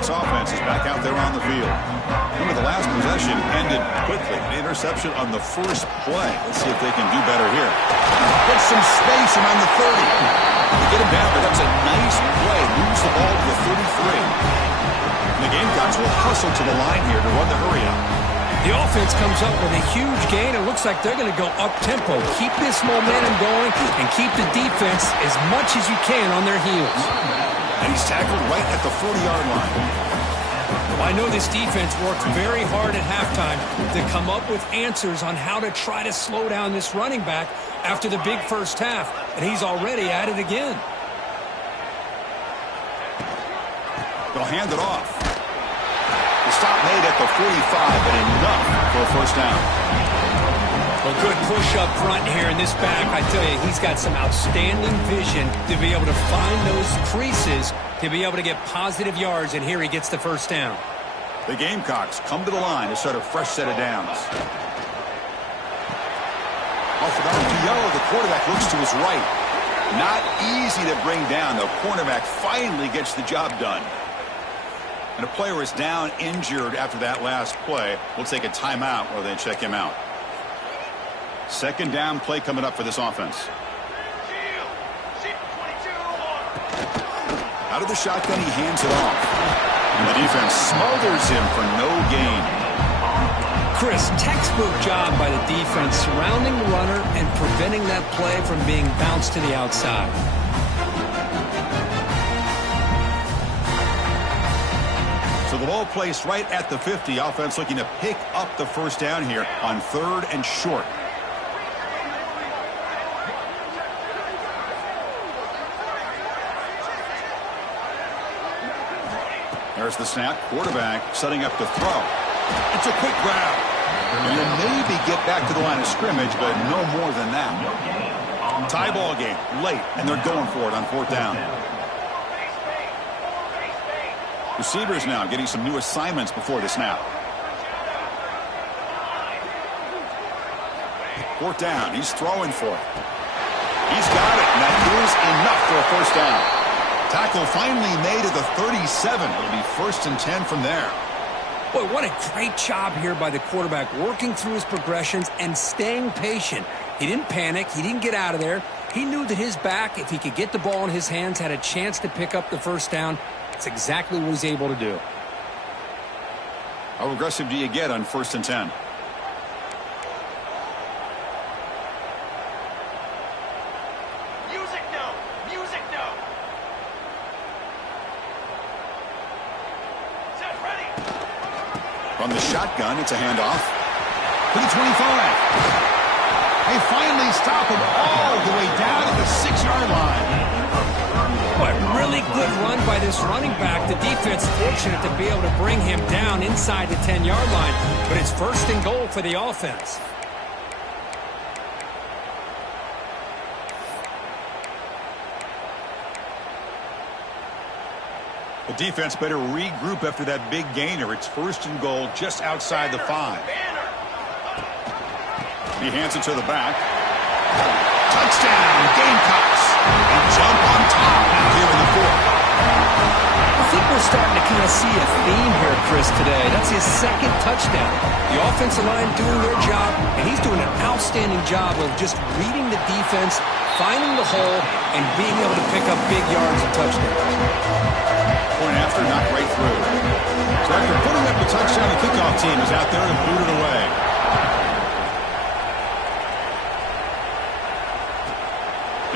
Offense is back out there on the field. Remember, the last possession ended quickly. An interception on the first play. Let's see if they can do better here. Get some space around the 30. They get him down, but that's a nice play. Moves the ball to the 33. And the Gamecocks will hustle to the line here to run the hurry up. The offense comes up with a huge gain. It looks like they're going to go up-tempo. Keep this momentum going and keep the defense as much as you can on their heels. And he's tackled right at the 40-yard line. Well, I know this defense worked very hard at halftime to come up with answers on how to try to slow down this running back after the big first half, and he's already at it again. They'll hand it off. The stop made at the 45, but enough for a first down. Well, good push up front here in this back. I tell you, he's got some outstanding vision to be able to find those creases to be able to get positive yards, and here he gets the first down. The Gamecocks come to the line to start a fresh set of downs. Off the RPO, the quarterback looks to his right. Not easy to bring down. The cornerback finally gets the job done. And a player is down injured after that last play. We'll take a timeout while they check him out. Second down play coming up for this offense. Out of the shotgun, he hands it off. And the defense smothers him for no gain. Chris, textbook job by the defense surrounding the runner and preventing that play from being bounced to the outside. So the ball placed right at the 50. Offense looking to pick up the first down here on third and short. There's the snap. Quarterback setting up to throw. It's a quick grab. And you'll maybe get back to the line of scrimmage, but no more than that. Tie ball game late, and they're going for it on fourth down. Receivers now getting some new assignments before the snap. Fourth down. He's throwing for it. He's got it, and that is enough for a first down. Tackle finally made at the 37. It'll be first and 10 from there. Boy, what a great job here by the quarterback, working through his progressions and staying patient. He didn't panic. He didn't get out of there. He knew that his back, if he could get the ball in his hands, had a chance to pick up the first down. That's exactly what he's able to do. How aggressive do you get on first and 10? Music note! Music note! Set ready! From the shotgun, it's a handoff. To the 25. They finally stop him all the way down at the 6-yard line. Boy, really good run by this running back. The defense fortunate to be able to bring him down inside the 10-yard line. But it's first and goal for the offense. The defense better regroup after that big gainer. It's first and goal just outside the 5. He hands it to the back. Touchdown, Gamecocks. They jump on top now here in the 4th. I think we're starting to kind of see a theme here, Chris, today. That's his 2nd touchdown. The offensive line doing their job, and he's doing an outstanding job of just reading the defense, finding the hole, and being able to pick up big yards and touchdowns. Point after, knocked right through. So after putting up the touchdown, the kickoff team is out there to boot it away.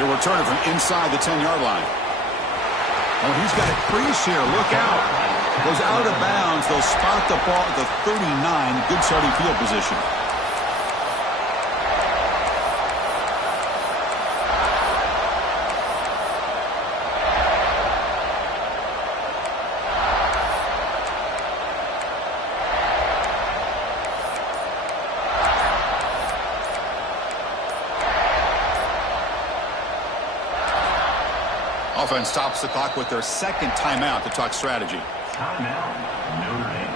They'll return it from inside the 10-yard line. Oh, he's got a crease here. Look out. Goes out of bounds. They'll spot the ball at the 39. Good starting field position. Offense stops the clock with their 2nd timeout to talk strategy. Timeout, Notre Dame.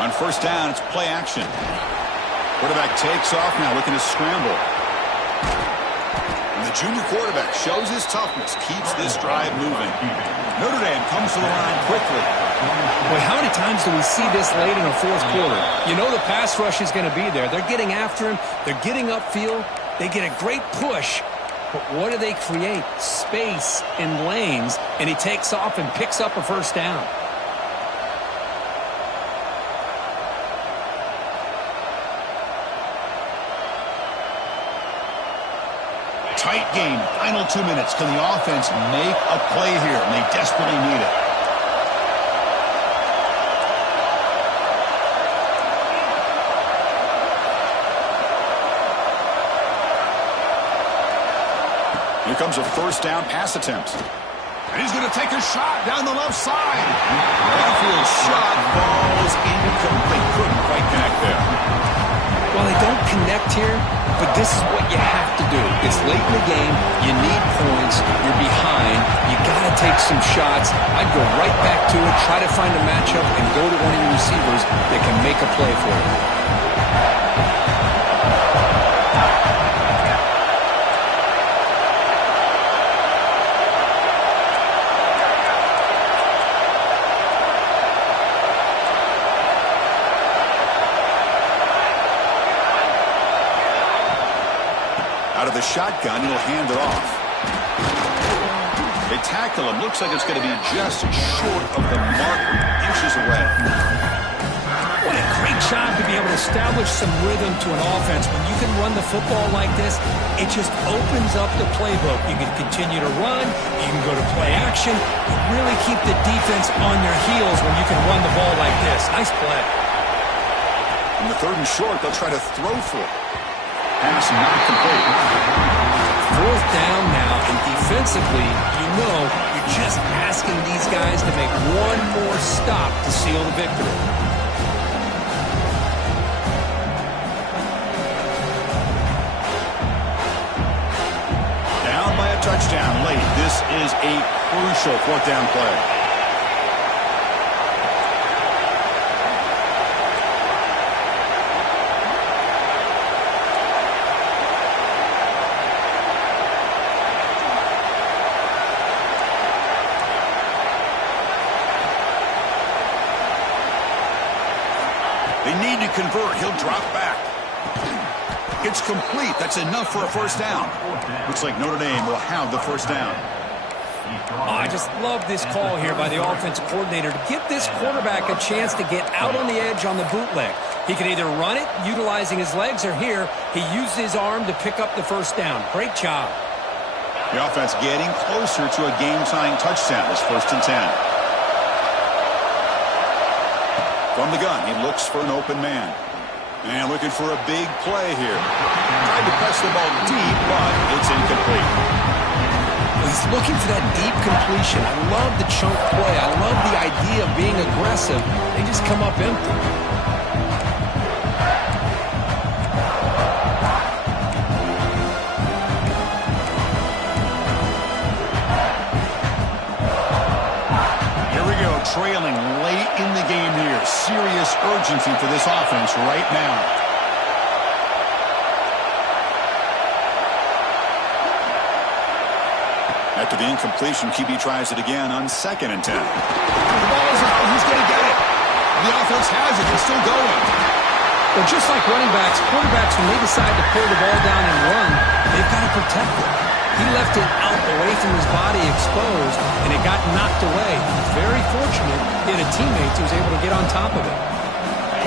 On first down, it's play action. Quarterback takes off now, looking to scramble. And the junior quarterback shows his toughness, keeps this drive moving. Notre Dame comes to the line quickly. Boy, how many times do we see this late in the 4th quarter? You know the pass rush is going to be there. They're getting after him. They're getting upfield. They get a great push. But what do they create? Space and lanes. And he takes off and picks up a first down. Tight game, final 2 minutes. Can the offense make a play here? And they desperately need it. Here comes a first down pass attempt. And he's going to take a shot down the left side. Downfield shot falls incomplete. Couldn't quite connect there. Well, they don't connect here, but this is what you have to do. It's late in the game. You need points. You're behind. You got to take some shots. I'd go right back to it, try to find a matchup, and go to one of your receivers that can make a play for you. Out of the shotgun, he'll hand it off. They tackle him. Looks like it's going to be just short of the marker, inches away. What a great job to be able to establish some rhythm to an offense. When you can run the football like this, it just opens up the playbook. You can continue to run. You can go to play action. You really keep the defense on their heels when you can run the ball like this. Nice play. In the 3rd and short, they'll try to throw for it. Pass not complete. 4th down now, and defensively, you know, you're just asking these guys to make one more stop to seal the victory. Down by a touchdown late. This is a crucial 4th down play. They need to convert. He'll drop back. It's complete. That's enough for a first down. Looks like Notre Dame will have the first down. Oh, I just love this call here by the offensive coordinator to give this quarterback a chance to get out on the edge on the bootleg. He can either run it, utilizing his legs, or here, he used his arm to pick up the first down. Great job. The offense getting closer to a game-tying touchdown. It's 1st and 10. From the gun, he looks for an open man. And looking for a big play here. Tried to press the ball deep, but it's incomplete. Well, He's looking for that deep completion. I love the chunk play. I love the idea of being aggressive. They just come up empty. Here we go, trailing late in the game here. Serious urgency for this offense right now. After the incompletion, QB tries it again on 2nd and 10. The ball is out. Who's going to get it? The offense has it. It's still going. Well, just like running backs, quarterbacks, when they decide to pull the ball down and run, they've got to protect it. He left it out away from his body exposed, and it got knocked away. He's very fortunate he had a teammate who was able to get on top of it.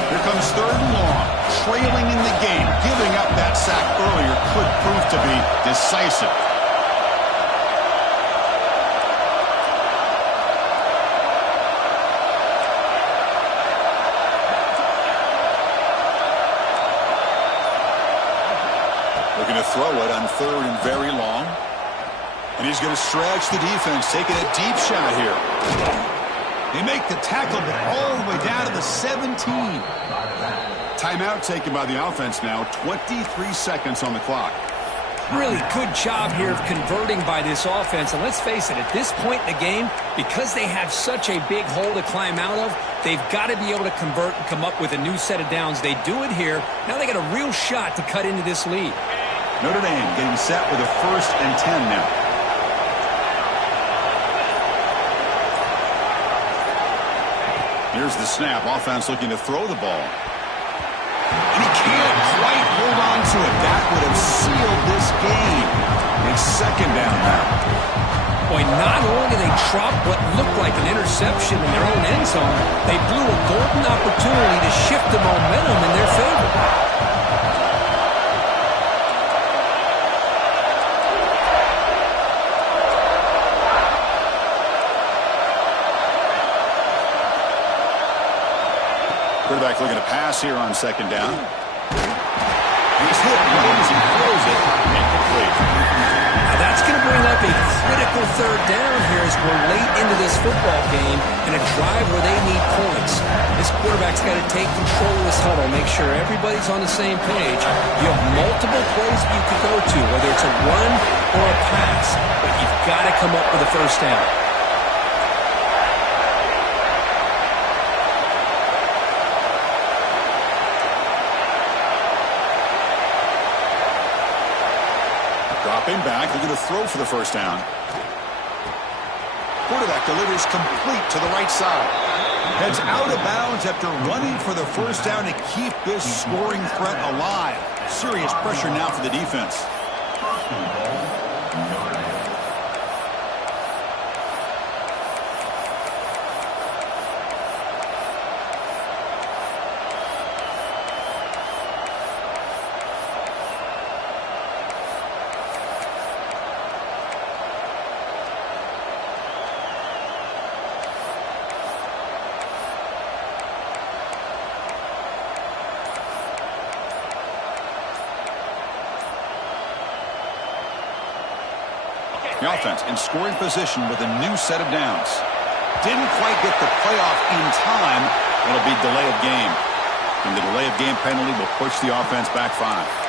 Here comes 3rd and long. Trailing in the game. Giving up that sack earlier could prove to be decisive. Looking to throw it on 3rd and very long. And he's going to stretch the defense, taking a deep shot here. They make the tackle, but all the way down to the 17. Timeout taken by the offense now. 23 seconds on the clock. Really good job here of converting by this offense. And let's face it, at this point in the game, because they have such a big hole to climb out of, they've got to be able to convert and come up with a new set of downs. They do it here. Now they got a real shot to cut into this lead. Notre Dame getting set with a 1st and 10 now. Here's the snap. Offense looking to throw the ball. And he can't quite hold on to it. That would have sealed this game. It's 2nd down now. Boy, not only did they drop what looked like an interception in their own end zone, they blew a golden opportunity to shift the momentum in their favor. Quarterback looking to pass here on 2nd down. He's hit right as he throws it. Incomplete. Now that's going to bring up a critical 3rd down here as we're late into this football game in a drive where they need points. This quarterback's got to take control of this huddle, make sure everybody's on the same page. You have multiple plays that you could go to, whether it's a run or a pass, but you've got to come up with a 1st down. Dropping back, looking to throw for the 1st down. Quarterback delivers complete to the right side. Heads out of bounds after running for the 1st down to keep this scoring threat alive. Serious pressure now for the defense. The offense in scoring position with a new set of downs. Didn't quite get the playoff in time. It'll be delay of game. And the delay of game penalty will push the offense back 5.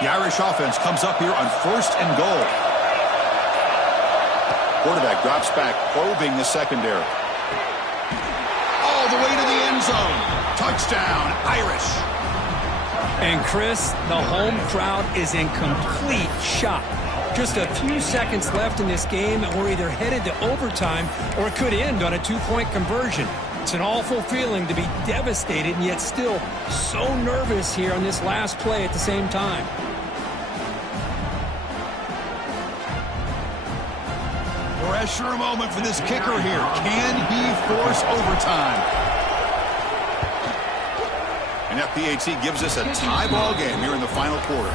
The Irish offense comes up here on 1st and goal. Quarterback drops back, probing the secondary. All the way to the end zone. Touchdown, Irish. And Chris, the home crowd is in complete shock. Just a few seconds left in this game, and we're either headed to overtime or it could end on a 2-point conversion. It's an awful feeling to be devastated and yet still so nervous here on this last play at the same time. Pressure moment for this kicker here. Can he force overtime? And that PAT gives us a tie ball game here in the final quarter.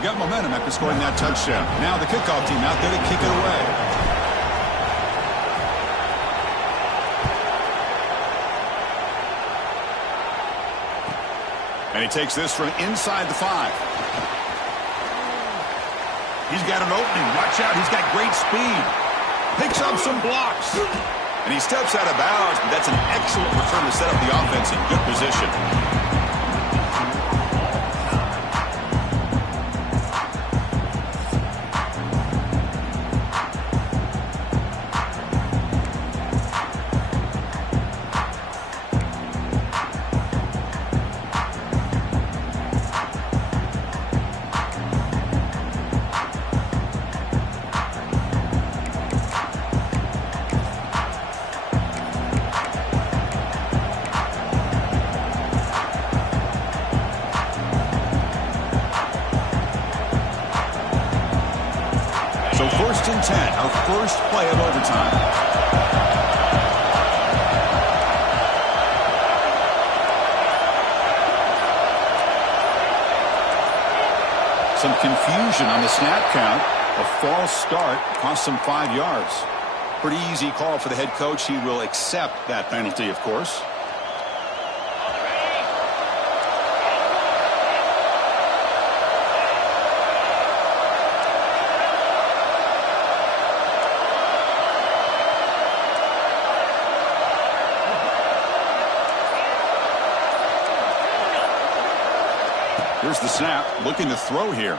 Got momentum after scoring that touchdown. Now the kickoff team out there to kick it away. And he takes this from inside the 5. He's got an opening. Watch out. He's got great speed. Picks up some blocks. And he steps out of bounds, but that's an excellent return to set up the offense in good position. So 1st and 10, our first play of overtime. Some confusion on the snap count. A false start cost him 5 yards. Pretty easy call for the head coach. He will accept that penalty, of course. Here's the snap, looking to throw here.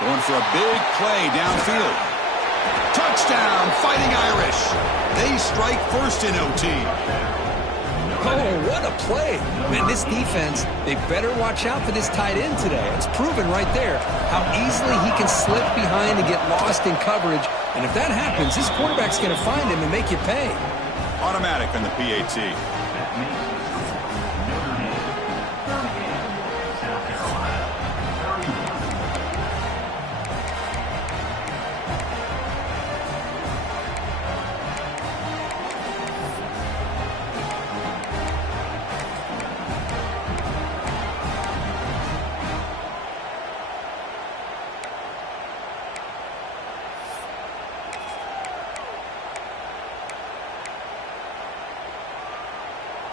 Going for a big play downfield. Touchdown, Fighting Irish. They strike first in OT. Oh, what a play. Man, this defense, they better watch out for this tight end today. It's proven right there how easily he can slip behind and get lost in coverage. And if that happens, this quarterback's going to find him and make you pay. Automatic on the PAT.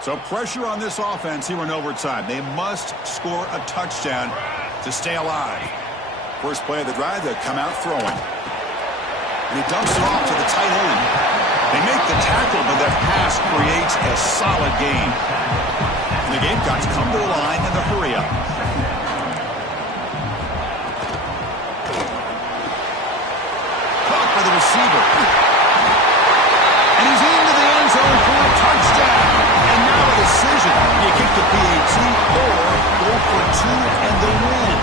So pressure on this offense here in overtime. They must score a touchdown to stay alive. First play of the drive, they come out throwing. And he dumps it off to the tight end. They make the tackle, but that pass creates a solid gain. And the Gamecocks come to the line in the hurry-up. Caught by the receiver. And he's into the end zone for a touchdown. And now a decision. You kick the PAT or go for 2 and the win.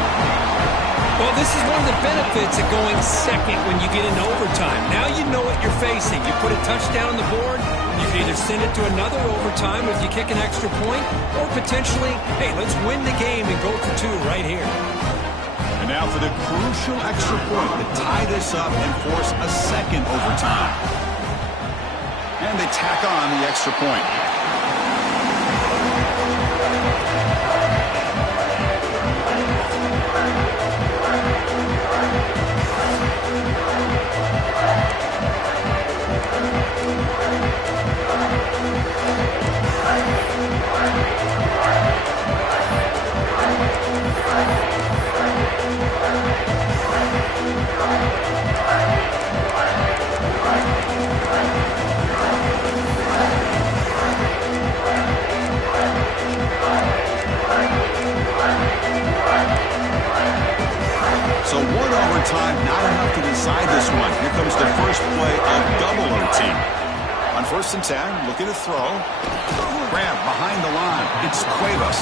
Well, this is one of the benefits of going second when you get into overtime. Now you know what you're facing. You put a touchdown on the board, you can either send it to another overtime if you kick an extra point, or potentially, hey, let's win the game and go for 2 right here. And now for the crucial extra point to tie this up and force a second overtime. And they tack on the extra point. So 1 overtime, not enough to decide this one. Here comes the first play of double OT. On 1st and 10, looking to throw. Grab behind the line. It's Cuevas.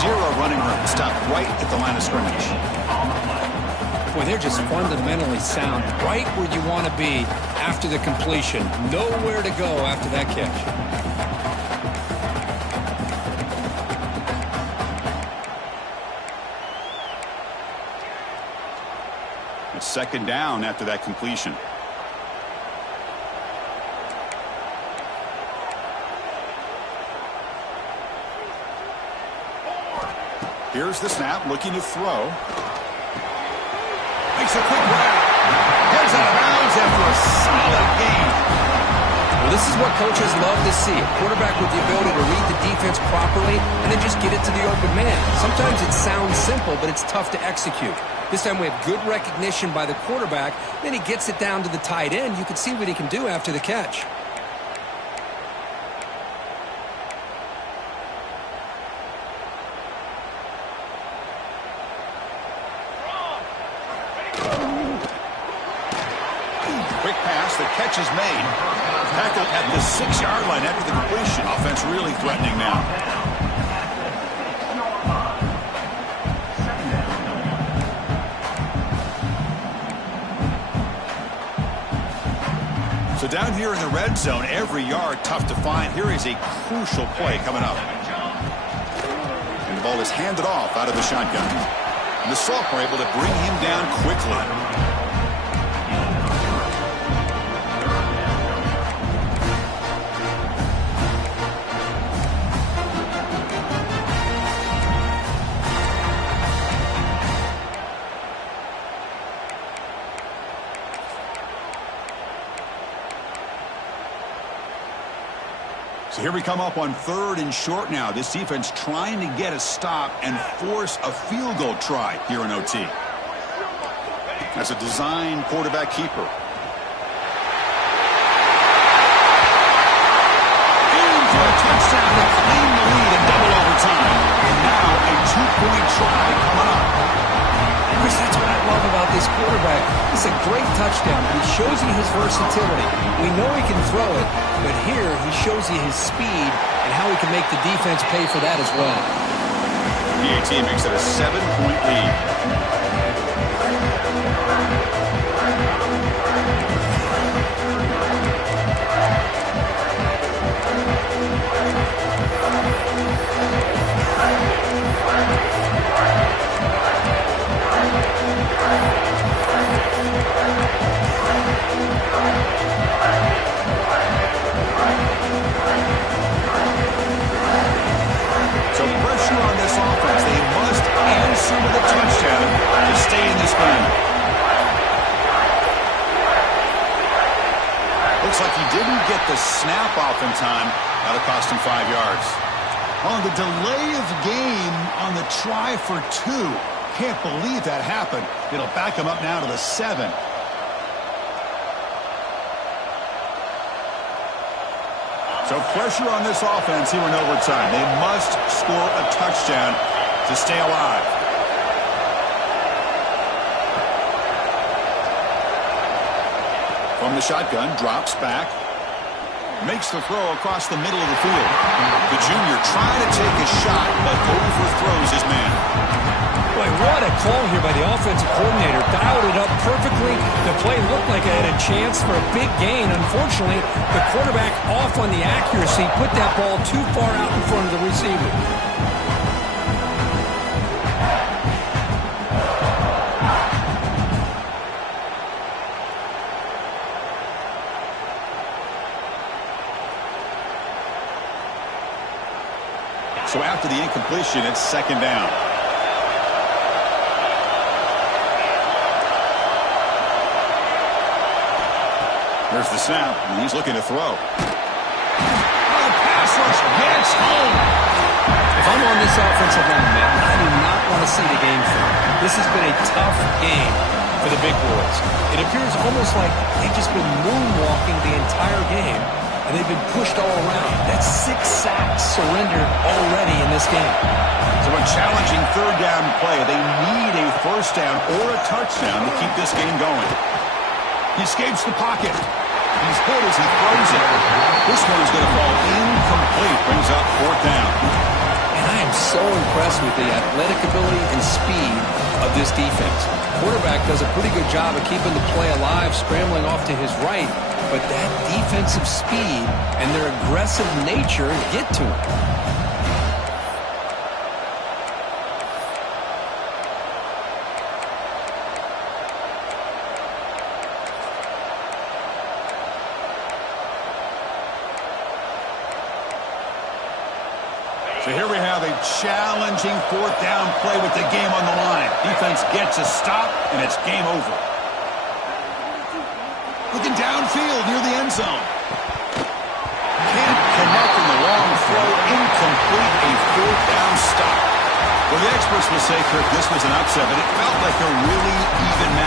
0 running room. Stopped right at the line of scrimmage. Boy, they're just fundamentally sound. Right where you want to be after the completion. Nowhere to go after that catch. It's 2nd down after that completion. Here's the snap, looking to throw. Makes a quick grab. Gets out of bounds after a solid gain. Well, this is what coaches love to see. A quarterback with the ability to read the defense properly and then just get it to the open man. Sometimes it sounds simple, but it's tough to execute. This time we have good recognition by the quarterback. Then he gets it down to the tight end. You can see what he can do after the catch. Quick pass, the catch is made. Tackled at the 6-yard line after the completion. Offense really threatening now. So down here in the red zone, every yard tough to find. Here is a crucial play coming up. And the ball is handed off out of the shotgun. And the sophomore able to bring him down quickly. So here we come up on 3rd and short now. This defense trying to get a stop and force a field goal try here in OT. That's a design quarterback keeper. In for a touchdown to claim the lead in double overtime. And now a 2-point try coming up. Chris, that's what I love about this quarterback. It's a great touchdown, but he shows you his versatility. We know he can throw it, but here he shows you his speed and how he can make the defense pay for that as well. PAT makes it a 7-point lead. So pressure on this offense. They must answer with a touchdown to stay in this game. Looks like he didn't get the snap off in time. That'll cost him 5 yards. On the delay of game on the try for 2. Can't believe that happened. It'll back him up now to the 7. So pressure on this offense here in overtime. They must score a touchdown to stay alive. From the shotgun, drops back. Makes the throw across the middle of the field. The junior trying to take a shot, but overthrows his man. Boy, what a call here by the offensive coordinator. Dialed it up perfectly. The play looked like it had a chance for a big gain. Unfortunately, the quarterback off on the accuracy, put that ball too far out in front of the receiver. So after the incompletion, it's 2nd down. There's the snap, and he's looking to throw. Oh, the pass rush gets home. If I'm on this offensive line, man, I do not want to see the game film. This has been a tough game for the big boys. It appears almost like they've just been moonwalking the entire game, and they've been pushed all around. That's 6 sacks surrendered already in this game. So a challenging 3rd down play. They need a 1st down or a touchdown to keep this game going. He escapes the pocket. He's hit as he throws it. This one is going to fall incomplete. Brings up 4th down. And I am so impressed with the athletic ability and speed of this defense. Quarterback does a pretty good job of keeping the play alive, scrambling off to his right. But that defensive speed and their aggressive nature get to him. So here we have a challenging fourth down play with the game on the line. Defense gets a stop, and it's game over. Looking downfield near the end zone. Can't come up in the long throw. Incomplete, a fourth down stop. Well, the experts will say, Kirk, this was an upset, but it felt like a really even match.